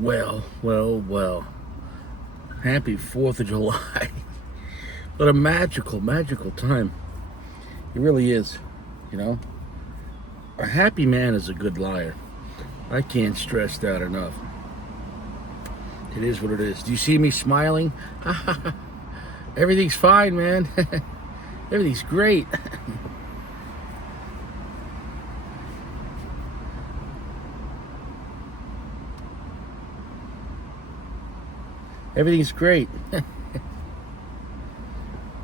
Well. Happy 4th of July. What a magical time. It really is. You know? A happy man is a good liar. I can't stress that enough. It is what it is. Do you see me smiling? Everything's fine, man. Everything's great. Everything's great.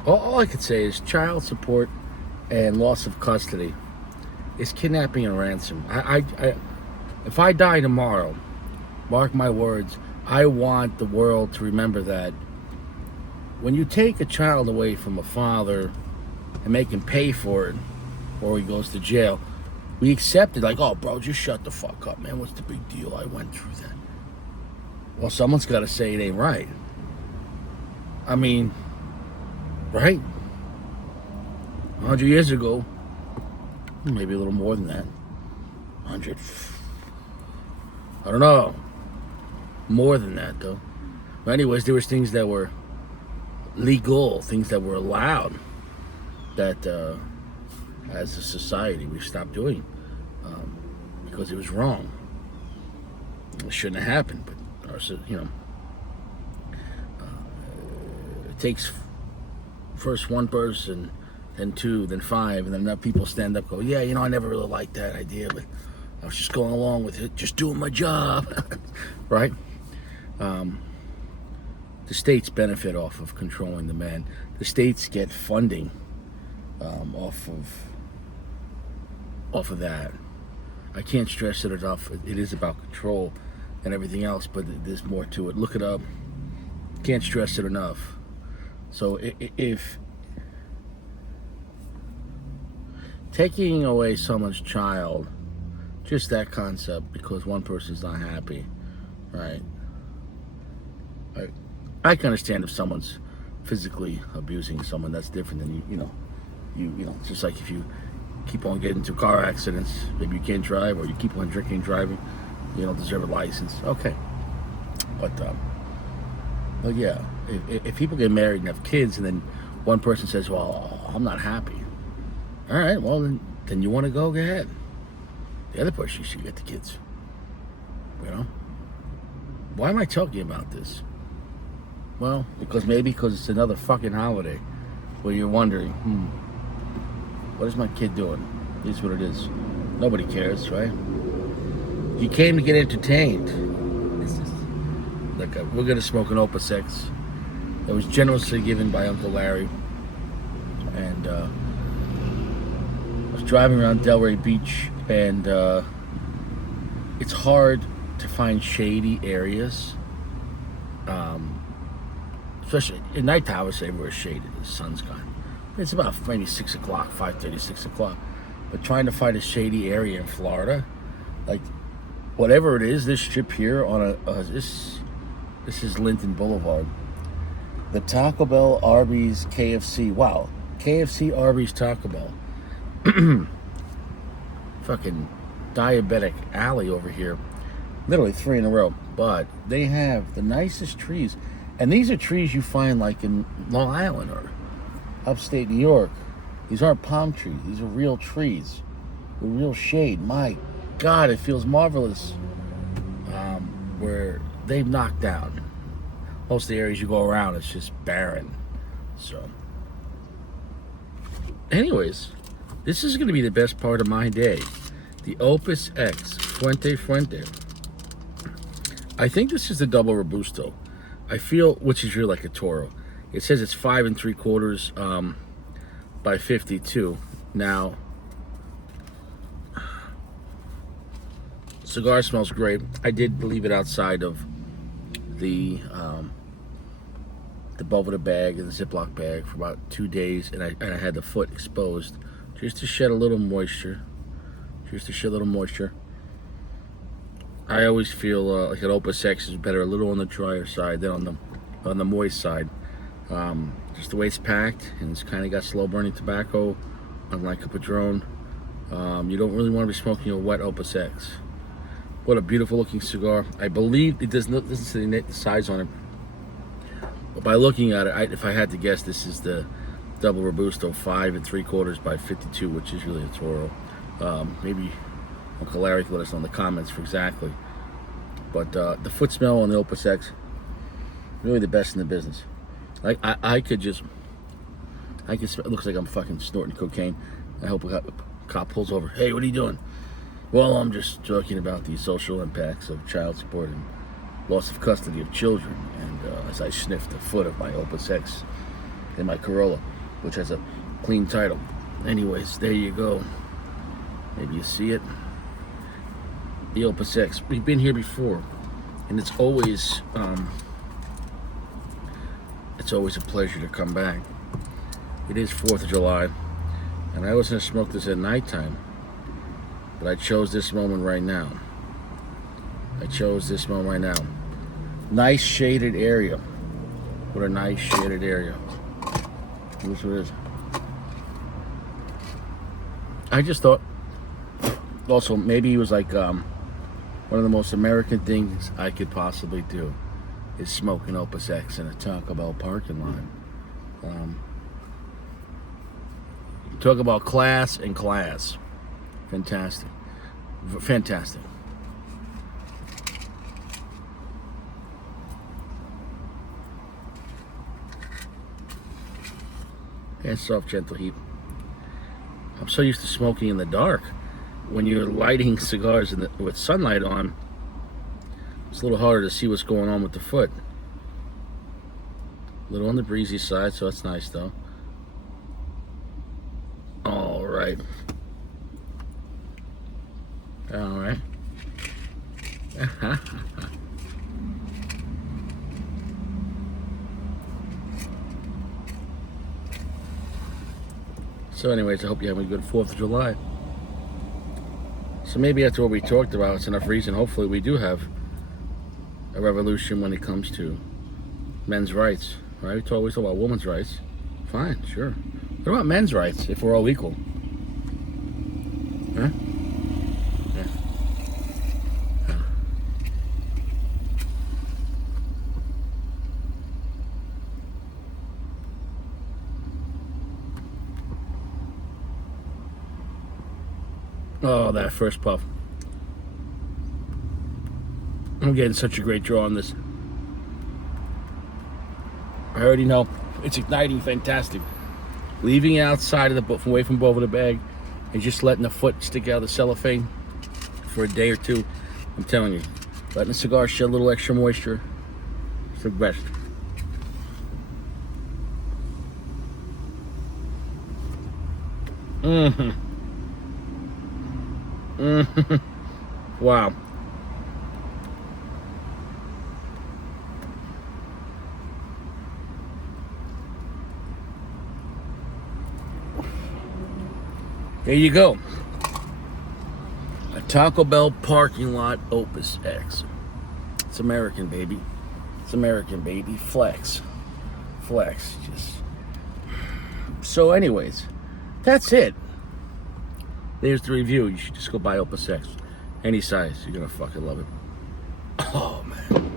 All I could say is child support and loss of custody is kidnapping and ransom. If I die tomorrow, mark my words, I want the world to remember that when you take a child away from a father and make him pay for it, or he goes to jail, we accept it like, oh, bro, just shut the fuck up, man. What's the big deal? I went through that. Well, someone's got to say it ain't right. I mean, right? 100 years ago, maybe a little more than that. 100. I don't know. More than that, though. But anyways, there was things that were legal, things that were allowed that, as a society, we stopped doing because it was wrong. It shouldn't have happened, but it takes first one person, then two, then five, and then enough people stand up, go, yeah, I never really liked that idea, but I was just going along with it, just doing my job, right? The states benefit off of controlling the man. The states get funding off of that. I can't stress it enough. It is about control and everything else, but there's more to it. Look it up. Can't stress it enough. So if taking away someone's child, just that concept, because one person's not happy, right? I can understand if someone's physically abusing someone. That's different than you just like if you keep on getting into car accidents, maybe you can't drive, or you keep on drinking and driving, you don't deserve a license. Okay, but yeah, if people get married and have kids, and then one person says, "Well, I'm not happy," all right, well then you want to go ahead. The other person should get the kids. Why am I talking about this? Well, because it's another fucking holiday where you're wondering, what is my kid doing? It is what it is. Nobody cares, right? You came to get entertained. We're gonna smoke an Opus X that was generously given by Uncle Larry, and I was driving around Delray Beach, and it's hard to find shady areas. Especially at nighttime, I would say everywhere's shaded. The sun's gone. It's about maybe 6 o'clock, 5:30, 6 o'clock. But trying to find a shady area in Florida, like whatever it is, this strip here on this is Linton Boulevard. The Taco Bell, Arby's, KFC. Wow, KFC, Arby's, Taco Bell. Fucking diabetic alley over here. Literally 3 in a row. But they have the nicest trees. And these are trees you find like in Long Island or upstate New York. These aren't palm trees. These are real trees with real shade. My God, it feels marvelous. Where they've knocked down. Most of the areas you go around, it's just barren. So, anyways, this is going to be the best part of my day. The Opus X Fuente. I think this is the double Robusto. I feel, which is really like a Toro. It says it's 5 3/4 by 52. Now, cigar smells great. I did leave it outside of the Boveda bag and the Ziploc bag for about 2 days, and I had the foot exposed just to shed a little moisture. I always feel like an Opus X is better a little on the drier side than on the moist side. Just the way it's packed, and it's kind of got slow burning tobacco, unlike a Padron. You don't really want to be smoking a wet Opus X. What a beautiful looking cigar. I believe it doesn't say the size on it. But by looking at it, if I had to guess, this is the Double Robusto 5 3/4 by 52, which is really a Toro. Maybe Uncle Larry can let us know in the comments for exactly. But the foot smell on the Opus X, really the best in the business. I could smell, it looks like I'm fucking snorting cocaine. I hope a cop pulls over. Hey, what are you doing? Well, I'm just talking about the social impacts of child support and loss of custody of children. And as I sniff the foot of my Opus X in my Corolla, which has a clean title. Anyways, there you go. Maybe you see it. The Opus X. We've been here before, and it's always a pleasure to come back. It is 4th of July, and I was gonna smoke this at nighttime, but I chose this moment right now. Nice shaded area. What a nice shaded area. Here's what it is. I just thought, also, maybe it was like one of the most American things I could possibly do is smoke an Opus X in a Taco Bell parking lot. Talk about class and class. Fantastic. Fantastic. And soft, gentle heat. I'm so used to smoking in the dark. When you're lighting cigars with sunlight on, it's a little harder to see what's going on with the foot. A little on the breezy side, so that's nice though. All right. So anyways, I hope you're having a good 4th of July. So maybe after what we talked about, it's enough reason. Hopefully we do have a revolution when it comes to men's rights, right? We always talk about women's rights. Fine, sure. What about men's rights if we're all equal? Huh? Yeah. Oh, that first puff. I'm getting such a great draw on this. I already know it's igniting fantastic. Leaving it outside of the away from above the bag and just letting the foot stick out of the cellophane for a day or two. I'm telling you, letting the cigar shed a little extra moisture. It's the best. Wow. There you go. A Taco Bell parking lot Opus X. It's American, baby. It's American, baby. Flex. Just. So anyways, that's it. There's the review. You should just go buy Opus X. Any size. You're going to fucking love it. Oh, man.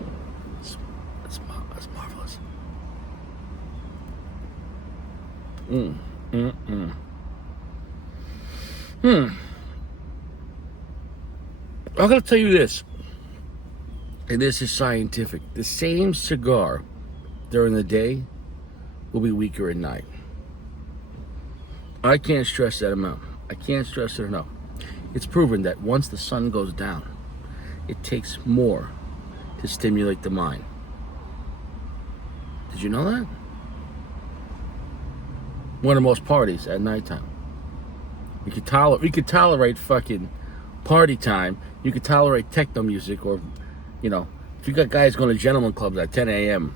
That's marvelous. I'm going to tell you this. And this is scientific. The same cigar during the day will be weaker at night. I can't stress that enough. I can't stress it enough. It's proven that once the sun goes down, it takes more to stimulate the mind. Did you know that? One of most parties at nighttime. We could tolerate fucking party time. You could tolerate techno music, or, you know, if you got guys going to gentleman clubs at 10 a.m.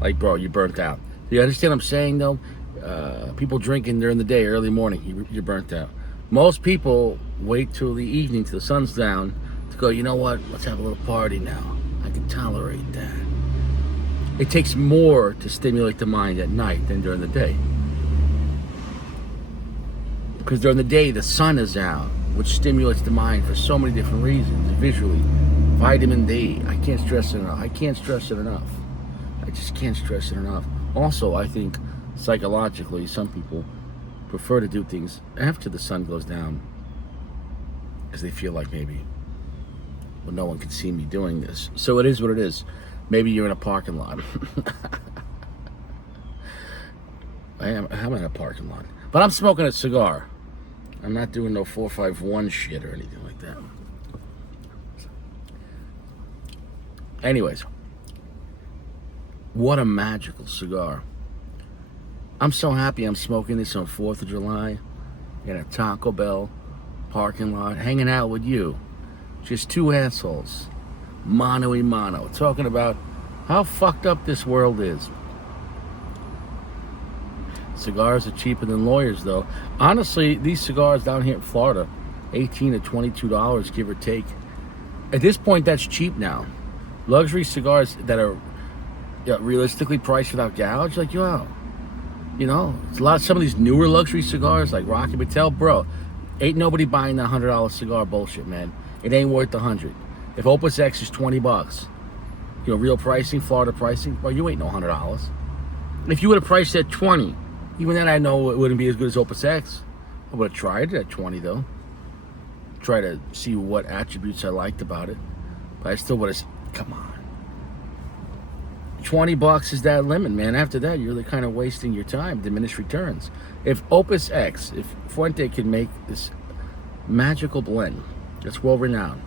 Like, bro, you burnt out. Do you understand what I'm saying, though? People drinking during the day, early morning, you're burnt out. Most people wait till the evening, till the sun's down, to go, you know what, let's have a little party now. I can tolerate that. It takes more to stimulate the mind at night than during the day. Because during the day, the sun is out, which stimulates the mind for so many different reasons, visually. Vitamin D. I can't stress it enough. I can't stress it enough. I just can't stress it enough. Also, I think psychologically, some people prefer to do things after the sun goes down, as they feel like maybe, well, no one can see me doing this. So it is what it is. Maybe you're in a parking lot. I'm in a parking lot. But I'm smoking a cigar. I'm not doing no 451 shit or anything like that. Anyways, what a magical cigar. I'm so happy I'm smoking this on 4th of July in a Taco Bell parking lot, hanging out with you. Just two assholes, mano y mano, talking about how fucked up this world is. Cigars are cheaper than lawyers, though. Honestly, these cigars down here in Florida, $18 to $22, give or take. At this point, that's cheap now. Luxury cigars that are realistically priced without gouge, like, wow. You know, it's a lot. Some of these newer luxury cigars, like Rocky Patel, bro, ain't nobody buying that $100 cigar bullshit, man. It ain't worth the 100. If Opus X is $20, you know, real pricing, Florida pricing, well, you ain't no $100. If you would have priced at 20, even then I know it wouldn't be as good as Opus X. I would have tried it at 20 though. Try to see what attributes I liked about it. But I still would have, come on. $20 is that limit, man. After that, you're really kind of wasting your time, diminished returns. If Opus X, if Fuente can make this magical blend that's world-renowned,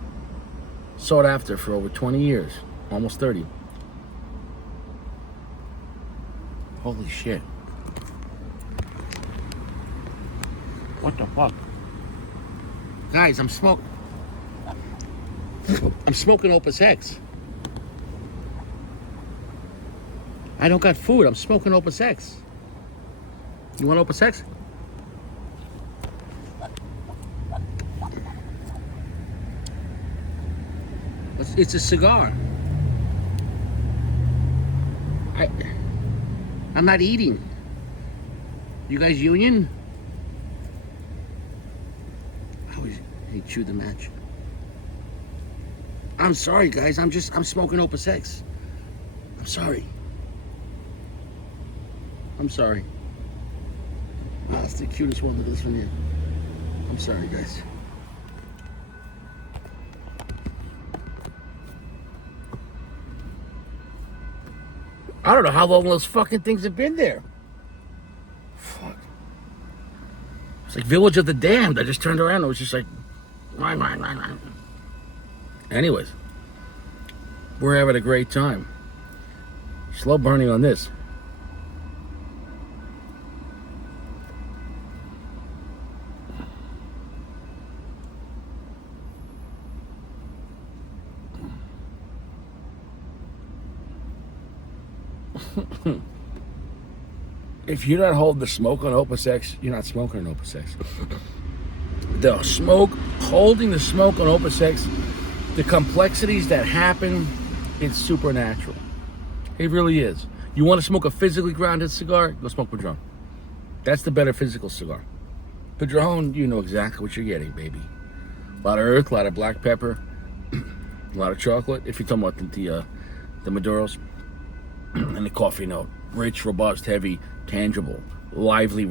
sought after for over 20 years, almost 30. Holy shit. What the fuck? Guys, I'm smoking Opus X. I don't got food. I'm smoking Opus X. You want Opus X? It's a cigar. I'm not eating. You guys union? Oh, he chewed the match. I'm sorry, guys. I'm smoking Opus X. I'm sorry. I'm sorry. Oh, that's the cutest one. Look at this one here. I'm sorry, guys. I don't know how long those fucking things have been there. Fuck. It's like Village of the Damned. I just turned around and it was just like... Anyways. We're having a great time. Slow burning on this. If you're not holding the smoke on Opus X, you're not smoking an Opus X. The smoke, holding the smoke on Opus X, the complexities that happen, it's supernatural. It really is. You want to smoke a physically grounded cigar? Go smoke Padron. That's the better physical cigar. Padron, you know exactly what you're getting, baby. A lot of earth, a lot of black pepper, a lot of chocolate. If you're talking about the Maduros, and the coffee note. Rich, robust, heavy, tangible, lively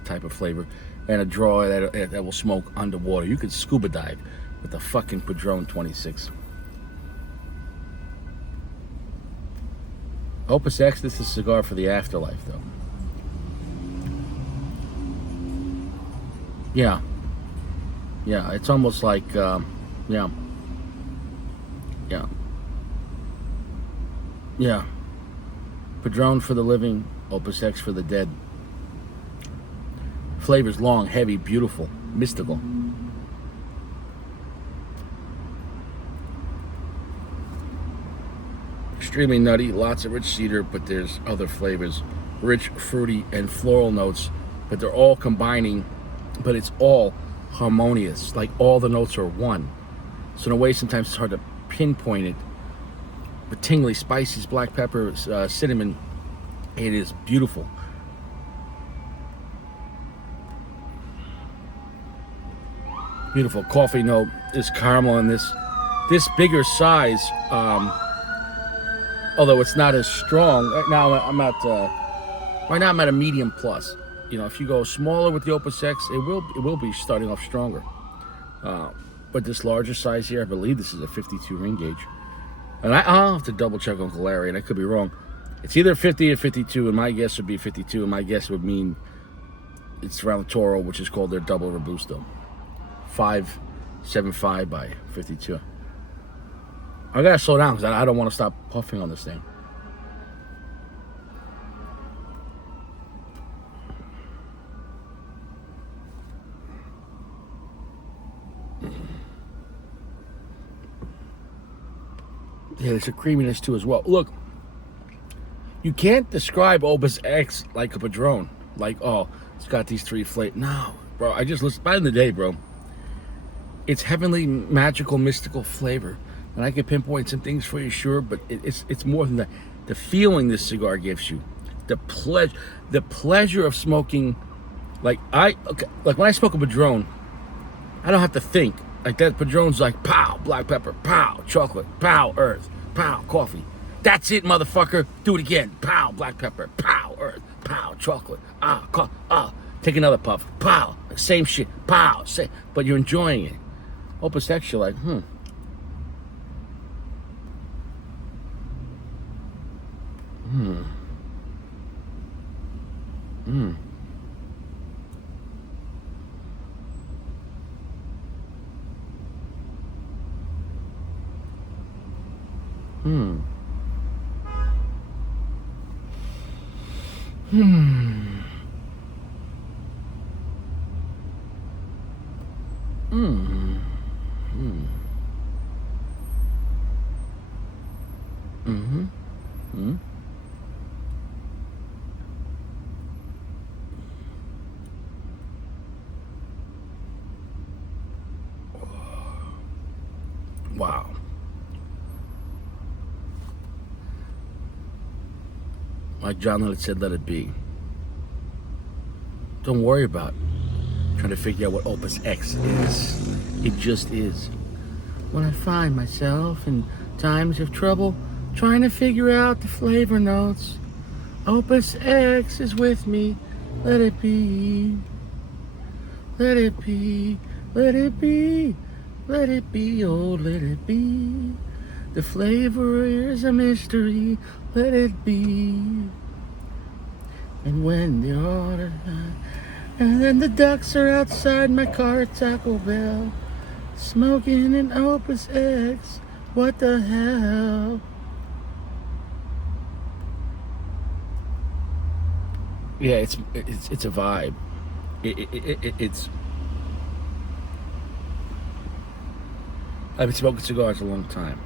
type of flavor, and a draw that will smoke underwater. You could scuba dive with the fucking Padron 26. Opus X, this is a cigar for the afterlife, though. Yeah, it's almost like, yeah. Padron for the living, Opus X for the dead. Flavors long, heavy, beautiful, mystical. Extremely nutty, lots of rich cedar, but there's other flavors. Rich, fruity, and floral notes, but they're all combining, but it's all harmonious, like all the notes are one. So in a way, sometimes it's hard to pinpoint it. But tingly, spices, black pepper, cinnamon, it is beautiful. Beautiful coffee note. This caramel in this bigger size. Although it's not as strong right now. Right now I'm at a medium plus. You know, if you go smaller with the Opus X, it will be starting off stronger. But this larger size here, I believe this is a 52 ring gauge. And I'll have to double check Uncle Larry, and I could be wrong. It's either 50 or 52, and my guess would be 52, and my guess would mean it's around the Toro, which is called their double Robusto. 5.75 by 52. I gotta slow down because I don't want to stop puffing on this thing. Yeah, there's a creaminess too as well. Look, you can't describe Opus X like a Padron. Like, oh, it's got these three flavors. No, bro, I just listened. By the day, bro, it's heavenly, magical, mystical flavor. And I can pinpoint some things for you, sure, but it's more than that. The feeling this cigar gives you, the pleasure of smoking. Like when I smoke a Padron, I don't have to think. Like that Padron's like pow, black pepper, pow, chocolate, pow, earth, pow, coffee. That's it, motherfucker. Do it again. Pow, black pepper, pow, earth, pow, chocolate. Take another puff. Pow, same shit. Pow, same. But you're enjoying it. Opus X, you're like, Hmm. Wow. Like John Lennon said, let it be. Don't worry about trying to figure out what Opus X is. It just is. When I find myself in times of trouble, trying to figure out the flavor notes, Opus X is with me. Let it be. Let it be. Let it be. Let it be. Oh, let it be. The flavor is a mystery. Let it be. And when the order, and then the ducks are outside my car at Taco Bell, smoking an Opus X. What the hell? Yeah, it's a vibe. It's. I've been smoking cigars a long time,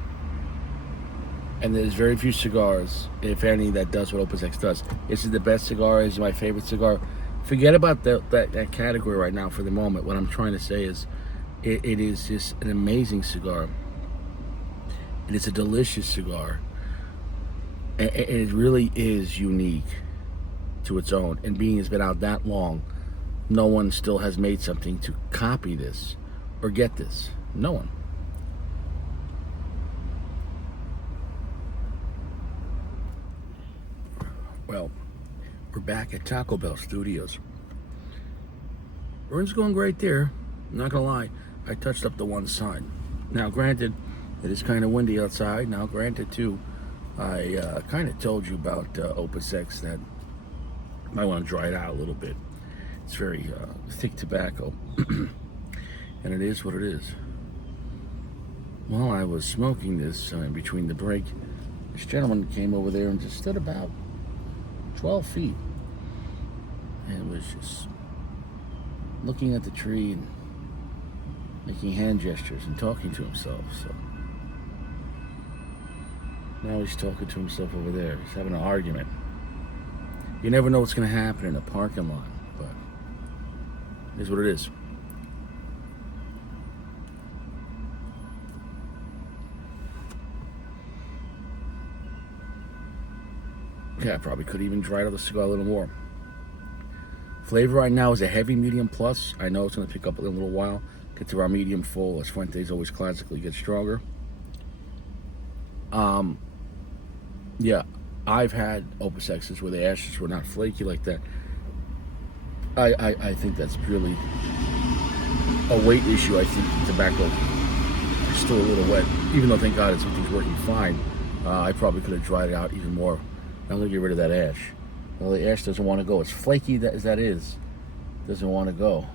and there's very few cigars, if any, that does what Opus X does. This is the best cigar. This is my favorite cigar. Forget about that category right now for the moment. What I'm trying to say is, it is just an amazing cigar. And it's a delicious cigar. And it really is unique to its own. And being it's been out that long, no one still has made something to copy this or get this. No one. Well, we're back at Taco Bell Studios. Everything's going great there. I'm not gonna lie, I touched up the one side. Now, granted, it is kind of windy outside. Now, granted, too, I kind of told you about Opus X that I might want to dry it out a little bit. It's very thick tobacco, and it is what it is. While I was smoking this in between the break, this gentleman came over there and just stood about 12 feet and was just looking at the tree and making hand gestures and talking to himself. So now he's talking to himself over there. He's having an argument. You never know what's going to happen in a parking lot, but it is what it is. Yeah, I probably could even dry out the cigar a little more. Flavor right now is a heavy medium plus. I know it's going to pick up in a little while. Gets around medium full. As Fuente's always classically gets stronger. Yeah, I've had Opus X's where the ashes were not flaky like that. I think that's purely a weight issue. I think the tobacco is still a little wet, even though thank God everything's working fine. I probably could have dried it out even more. I'm gonna get rid of that ash. Well, the ash doesn't want to go. As flaky as that is, doesn't want to go.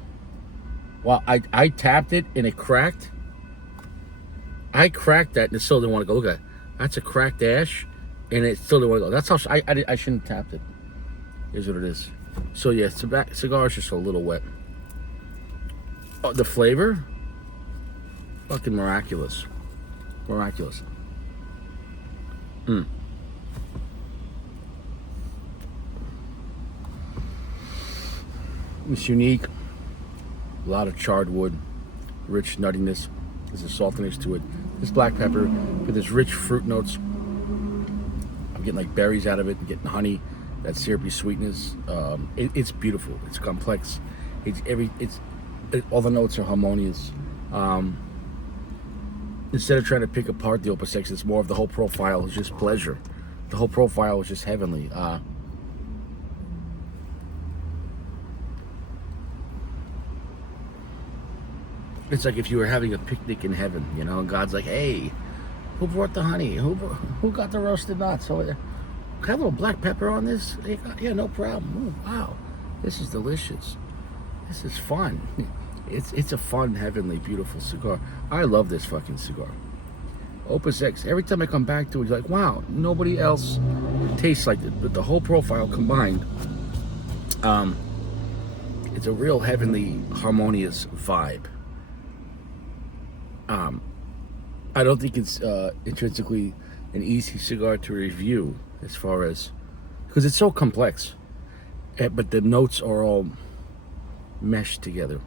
Well, I tapped it and it cracked. I cracked that and it still didn't want to go. Look at that. That's a cracked ash, and it still didn't want to go. That's how I shouldn't have tapped it. Here's what it is. So yeah, cigar is just a little wet. Oh, the flavor, fucking miraculous, miraculous. It's unique. A lot of charred wood, rich nuttiness. There's a saltiness to it. This black pepper with its rich fruit notes. I'm getting like berries out of it. I'm getting honey, that syrupy sweetness. It's beautiful. It's complex. All the notes are harmonious. Instead of trying to pick apart the Opus X, it's more of the whole profile is just pleasure. The whole profile is just heavenly. It's like if you were having a picnic in heaven, you know, and God's like, hey, who brought the honey? Who got the roasted nuts? So, can I have a little black pepper on this? Yeah, no problem. Oh, wow, this is delicious. This is fun. It's a fun, heavenly, beautiful cigar. I love this fucking cigar. Opus X. Every time I come back to it, it's like, wow, nobody else tastes like it. But the whole profile combined, it's a real heavenly, harmonious vibe. I don't think it's intrinsically an easy cigar to review as far as, because it's so complex, but the notes are all meshed together.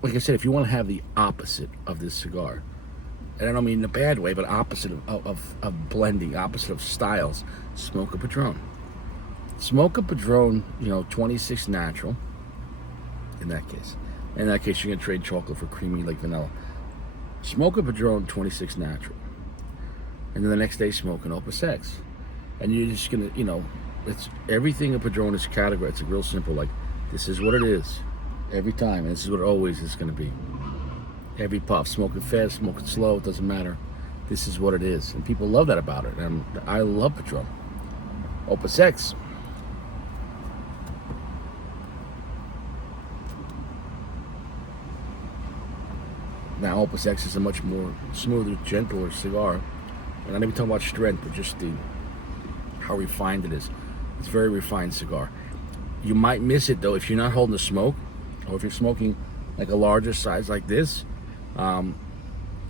Like I said, if you want to have the opposite of this cigar, and I don't mean in a bad way, but opposite of blending, opposite of styles, smoke a Padron. Smoke a Padron, 26 natural. In that case, you're gonna trade chocolate for creamy like vanilla. Smoke a Padron 26 natural, and then the next day smoke an Opus X, and you're just gonna, it's everything a Padron is categorized. It's real simple. Like, this is what it is every time, and this is what it always is gonna be. Every puff, smoke it fast, smoke it slow, it doesn't matter. This is what it is, and people love that about it. And I love Padron. Opus X. Now, Opus X is a much more smoother, gentler cigar. We're not even talking about strength, but just how refined it is. It's a very refined cigar. You might miss it, though, if you're not holding the smoke, or if you're smoking like a larger size like this.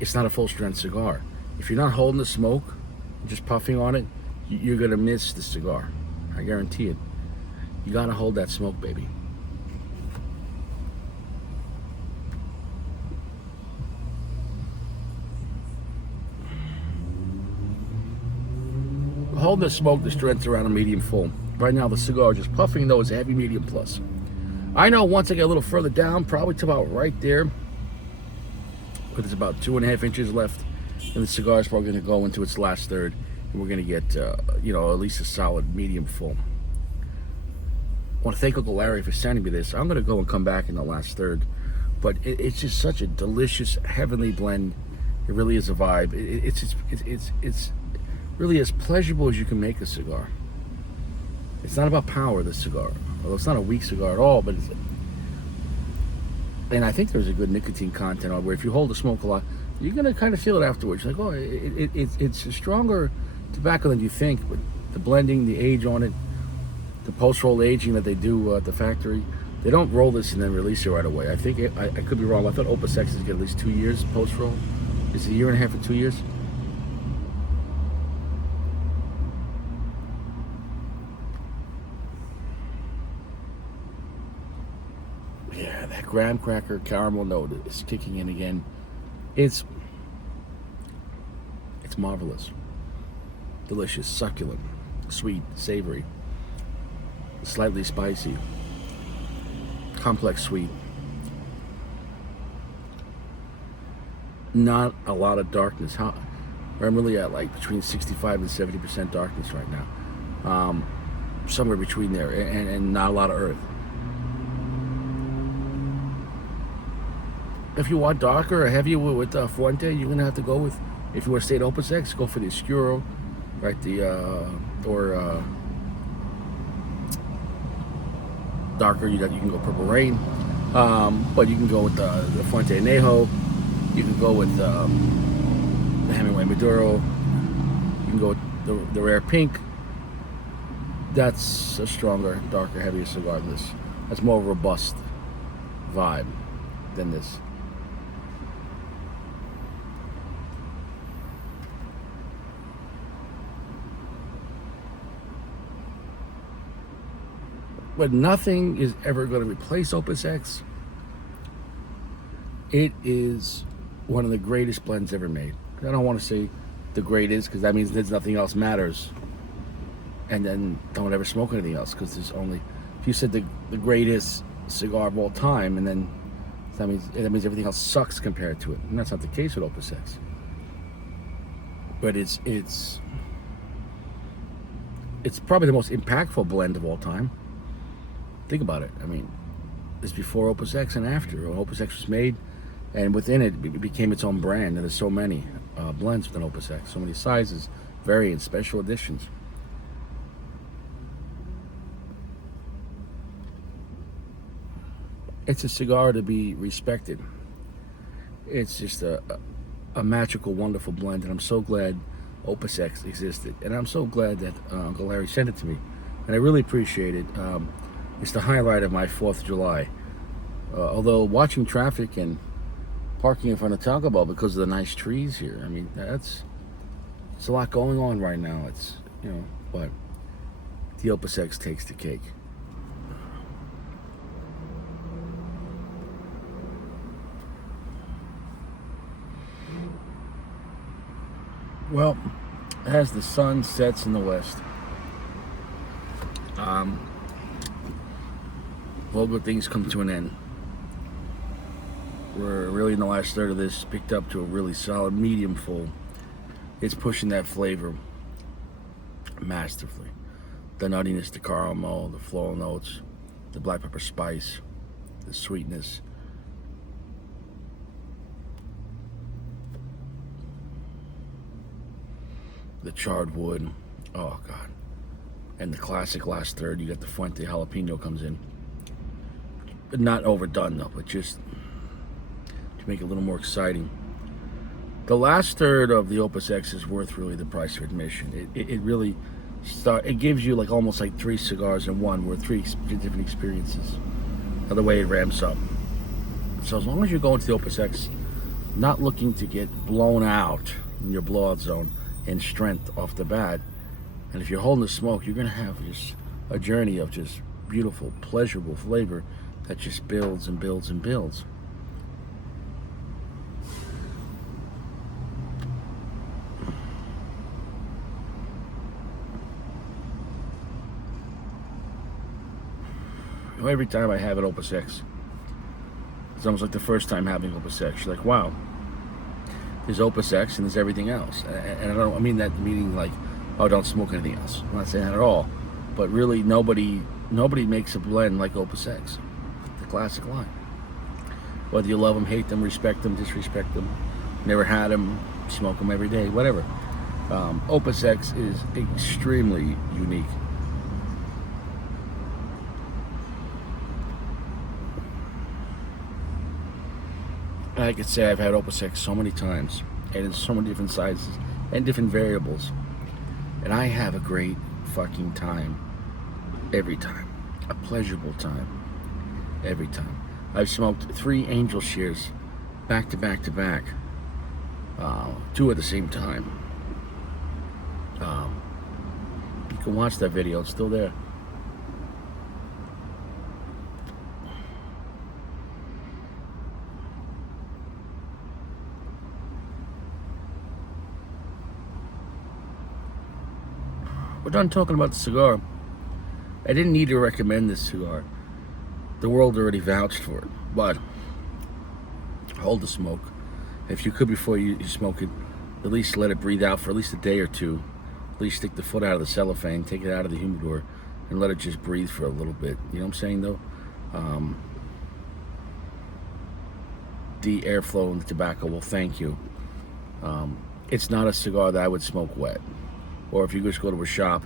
It's not a full-strength cigar. If you're not holding the smoke, just puffing on it, you're going to miss the cigar. I guarantee it. You got to hold that smoke, baby. Hold the smoke, the strength's around a medium full. Right now, the cigar is just puffing, though, it's a heavy medium plus. I know once I get a little further down, probably to about right there, but there's about 2.5 inches left, and the cigar is probably going to go into its last third, and we're going to get, at least a solid medium full. I want to thank Uncle Larry for sending me this. I'm going to go and come back in the last third, but it's just such a delicious, heavenly blend. It really is a vibe. It's really as pleasurable as you can make a cigar. It's not about power, this cigar. Although it's not a weak cigar at all, but and I think there's a good nicotine content on where if you hold the smoke a lot, you're gonna kind of feel it afterwards. Like, oh, it's a stronger tobacco than you think, but the blending, the age on it, the post-roll aging that they do at the factory, they don't roll this and then release it right away. I think I could be wrong. I thought Opus X is get at least 2 years post-roll. Is it a year and a half or 2 years? Yeah, that graham cracker caramel note is kicking in again. It's marvelous. Delicious, succulent, sweet, savory, slightly spicy. complex sweet. Not a lot of darkness. I'm really at like between 65 and 70% darkness right now. Somewhere between there, and not a lot of earth. If you want darker or heavier with Fuente, you're gonna have to go with, if you want to stay at Opus X, go for the Oscuro, right? Or darker, you can go Purple Rain, but you can go with the Fuente Anejo. You can go with the Hemingway Maduro. You can go with the Rare Pink. That's a stronger, darker, heavier cigar than this. That's more robust vibe than this. But nothing is ever going to replace Opus X. It is one of the greatest blends ever made. I don't want to say the greatest, because that means there's nothing else matters. And then don't ever smoke anything else, because there's only, if you said the greatest cigar of all time, and then that means everything else sucks compared to it. And that's not the case with Opus X. But it's probably the most impactful blend of all time. Think about it. I mean, it's before Opus X and after. When Opus X was made, and within it, it became its own brand. And there's so many blends within Opus X, so many sizes, variants, special editions. It's a cigar to be respected. It's just a magical, wonderful blend, and I'm so glad Opus X existed. And I'm so glad that Uncle Larry sent it to me, and I really appreciate it. It's the highlight of my 4th of July. Although watching traffic and parking in front of Taco Bell because of the nice trees here, I mean, it's a lot going on right now. It's, but the Opus X takes the cake. Well, as the sun sets in the west, all good things come to an end. We're really in the last third of this, picked up to a really solid medium full. It's pushing that flavor masterfully. The nuttiness, the caramel, the floral notes, the black pepper spice, the sweetness. The charred wood, oh God. And the classic last third, you got the Fuente jalapeno comes in. But not overdone though, but just to make it a little more exciting. The last third of the Opus X is worth really the price of admission. It really it gives you like almost like 3 cigars in one, with 3 different experiences. The way it ramps up. So as long as you're going to the Opus X, not looking to get blown out in your blowout zone in strength off the bat, and if you're holding the smoke, you're gonna have just a journey of just beautiful, pleasurable flavor that just builds and builds and builds. Every time I have an Opus X, it's almost like the first time having Opus X. You're like, wow, there's Opus X and there's everything else. And I mean that meaning like, oh, don't smoke anything else. I'm not saying that at all. But really, nobody makes a blend like Opus X, the classic line. Whether you love them, hate them, respect them, disrespect them, never had them, smoke them every day, whatever. Opus X is extremely unique. I could say I've had Opus X so many times, and in so many different sizes and different variables, and I have a great fucking time every time, a pleasurable time every time. I've smoked 3 Angel Shears back to back to back, 2 at the same time. You can watch that video; it's still there. We're done talking about the cigar. I didn't need to recommend this cigar. The world already vouched for it. But hold the smoke. If you could, before you smoke it, at least let it breathe out for at least a day or two. At least stick the foot out of the cellophane, take it out of the humidor, and let it just breathe for a little bit. You know what I'm saying, though? The airflow in the tobacco will thank you. It's not a cigar that I would smoke wet. Or if you just go to a shop,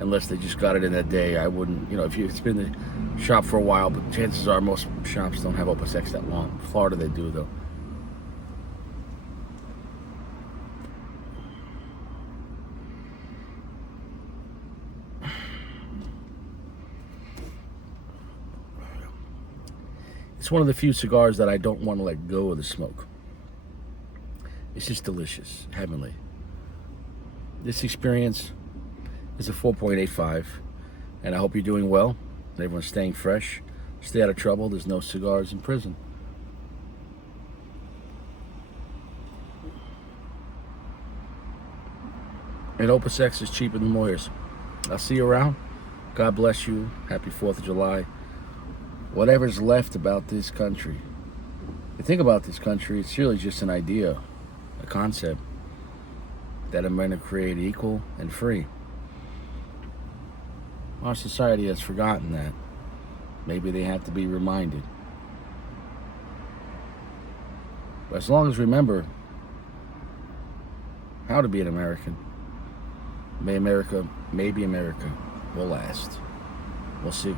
unless they just got it in that day, I wouldn't, it's been in the shop for a while, but chances are most shops don't have Opus X that long. Florida, they do, though. It's one of the few cigars that I don't want to let go of the smoke. It's just delicious, heavenly. This experience is a 4.85, and I hope you're doing well. Everyone's staying fresh. Stay out of trouble. There's no cigars in prison. And Opus X is cheaper than lawyers. I'll see you around. God bless you. Happy 4th of July. Whatever's left about this country. You think about this country, it's really just an idea, a concept that I'm going to create equal and free. Our society has forgotten that. Maybe they have to be reminded. But as long as we remember how to be an American, maybe America will last. We'll see.